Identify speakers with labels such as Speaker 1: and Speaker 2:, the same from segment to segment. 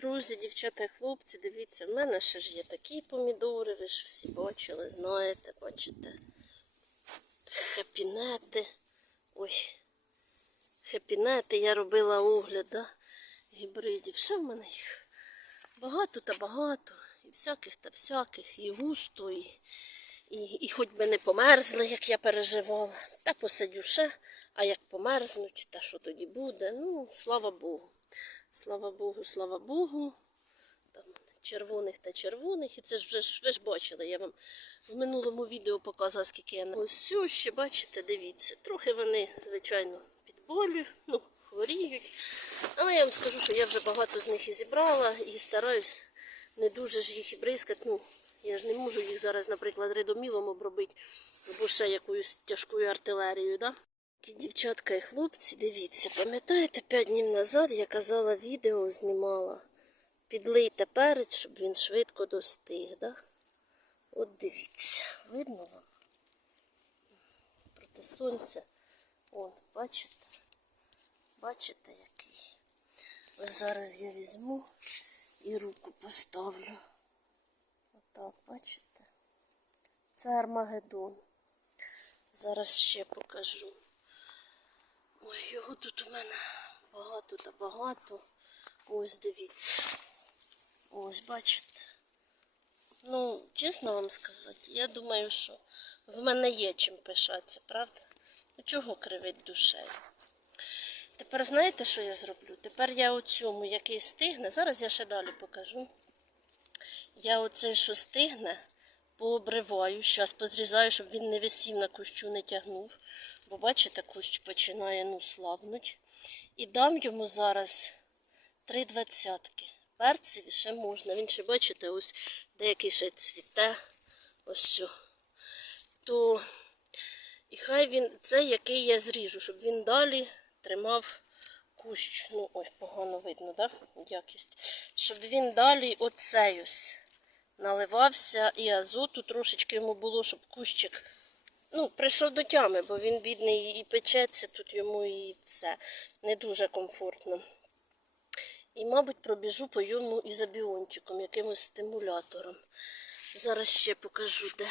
Speaker 1: Друзі, дівчата і хлопці, дивіться, в мене ще ж є такі помідори, ви ж всі бачили, знаєте, бачите. Хепінети. Ой. Хепінети я робила огляд, да? гібридів. Ще в мене їх багато та багато. І всяких та всяких, і густо, і, і, і хоч би не померзли, як я переживала. Та посадю ще, а як померзнуть, та що тоді буде? Ну, слава Богу. Слава Богу, слава Богу. Там червоних та червоних. І це ж вже ж ви ж бачили. Я вам в минулому відео показала, скільки я на ось ще бачите, дивіться. Трохи вони, звичайно, під болю, ну, хворіють. Але я вам скажу, що я вже багато з них і зібрала і стараюсь не дуже ж їх і бризкати. Ну, я ж не можу їх зараз, наприклад, ридомілом обробити або ще якоюсь тяжкою артилерією. Да? І Дівчатка і хлопці, дивіться, пам'ятаєте, 5 днів назад я казала, відео знімала. Підлийте перець, щоб він швидко достиг, да? От дивіться, видно вам? Проти сонця. Вон, бачите? Бачите, який? Ось зараз я візьму і руку поставлю. Отак, бачите? Це Армагеддон. Зараз ще покажу. Ой, його тут у мене багато та багато. Ось дивіться. Ось, бачите. Ну, чесно вам сказати, я думаю, що в мене є чим пишатися, правда? Ну чого кривить душею? Тепер знаєте, що я зроблю? Тепер я у цьому, який стигне, зараз я ще далі покажу. Я оцей, що стигне, пообриваю, зараз позрізаю, щоб він не висів на кущу, не тягнув. Бо бачите, кущ починає ну, слабнуть. І дам йому зараз три двадцятки. Перцеві ще можна. Він ще, бачите, ось деякий ще цвіте. Ось сю. То і хай він, цей, який я зріжу, щоб він далі тримав кущ. Ну, ой, погано видно, да? Якість. Щоб він далі оцей ось наливався і азоту трошечки йому було, щоб кущик ну, прийшов до тями, бо він бідний і печеться тут йому і все. Не дуже комфортно. І, мабуть, пробіжу по йому ізобіончиком, якимось стимулятором. Зараз ще покажу, де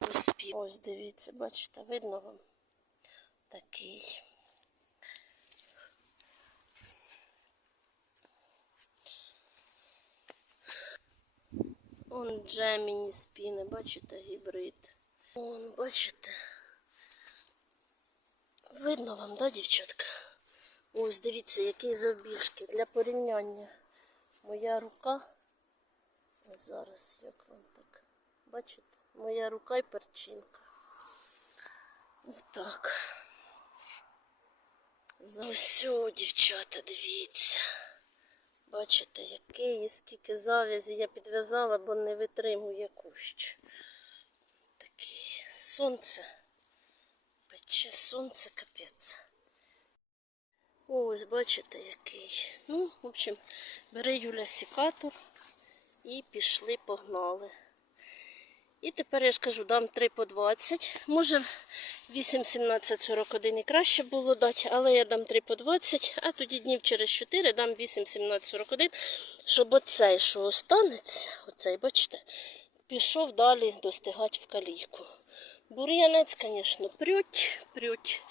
Speaker 1: ось. Ось дивіться, бачите, видно вам такий. Он Джеміні спіни, бачите, гібрид. Он, бачите. Видно вам, да, дівчатка? Ось дивіться, який завбільшки для порівняння. Моя рука. Ось зараз як вам так. Бачите? Моя рука і перчинка. Отак. За всього, дівчата, дивіться. Бачите, який і скільки зав'язі я підв'язала, бо не витримує кущ. Такий сонце. Пече сонце капець. Ось, бачите, який. Ну, в общем, бери Юля сікатор і пішли, погнали. І тепер я ж кажу, дам 3 по 20. Може 8, 17, 41 і краще було дати, але я дам 3 по 20, а тоді днів через 4 дам 8, 17, 41, щоб оцей, що останеться, оцей, бачите, пішов далі достигати в калійку. Бур'янець, звісно, прють, прють.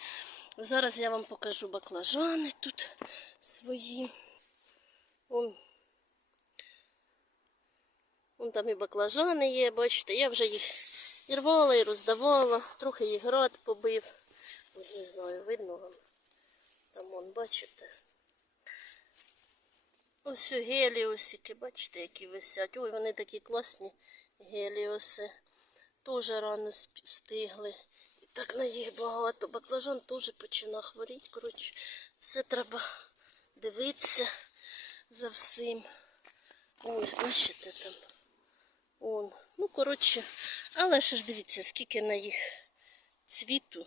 Speaker 1: Зараз я вам покажу баклажани тут свої. Вон, вон там і баклажани є, бачите, я вже їх і рвала, і роздавала, трохи їх град побив. Не знаю, видно вам. Там вон, бачите. Ось геліосики, бачите, які висять. Ой, вони такі класні геліоси. Теж рано стигли. І так на їх багато. Баклажан теж починає хворіти. Коротше, все треба дивитися за всім. Ось, бачите там. Он. Ну, коротше, але ще ж дивіться, скільки на їх цвіту,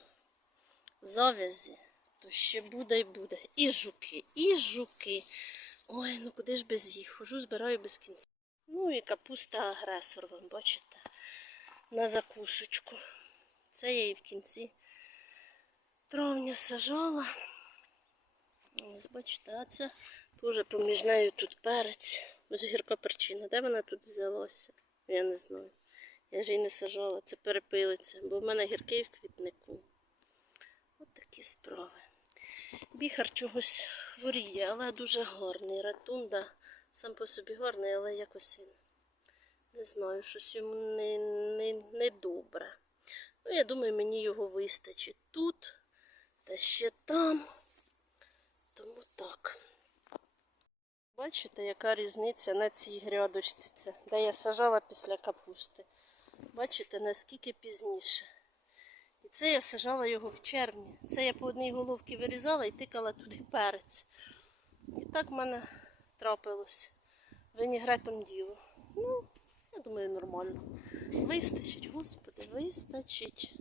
Speaker 1: завязі, то ще буде і буде. І жуки, і жуки. Ой, ну куди ж без їх? Хожу, збираю без кінця. Ну і капуста агресор, вам бачите, на закусочку. Це я її в кінці травня сажала. Ось, бачите, а це Тоже поміж нею тут перець. Ось гірка перчина. Де вона тут взялася? Я не знаю. Я ж її не сажала, це перепилиться, бо в мене гіркий в квітнику. От такі справи. Біхар чогось хворіє, але дуже гарний. Ратунда сам по собі гарний, але якось він. Не знаю, щось йому не, не, не добре. Ну, я думаю, мені його вистачить тут та ще там. Тому так. Бачите, яка різниця на цій грядочці, це, де я сажала після капусти. Бачите, наскільки пізніше. І це я сажала його в червні. Це я по одній головці вирізала і тикала туди перець. І так в мене трапилось. Винігретом діло. Ну, я думаю, нормально. Вистачить, господи, вистачить.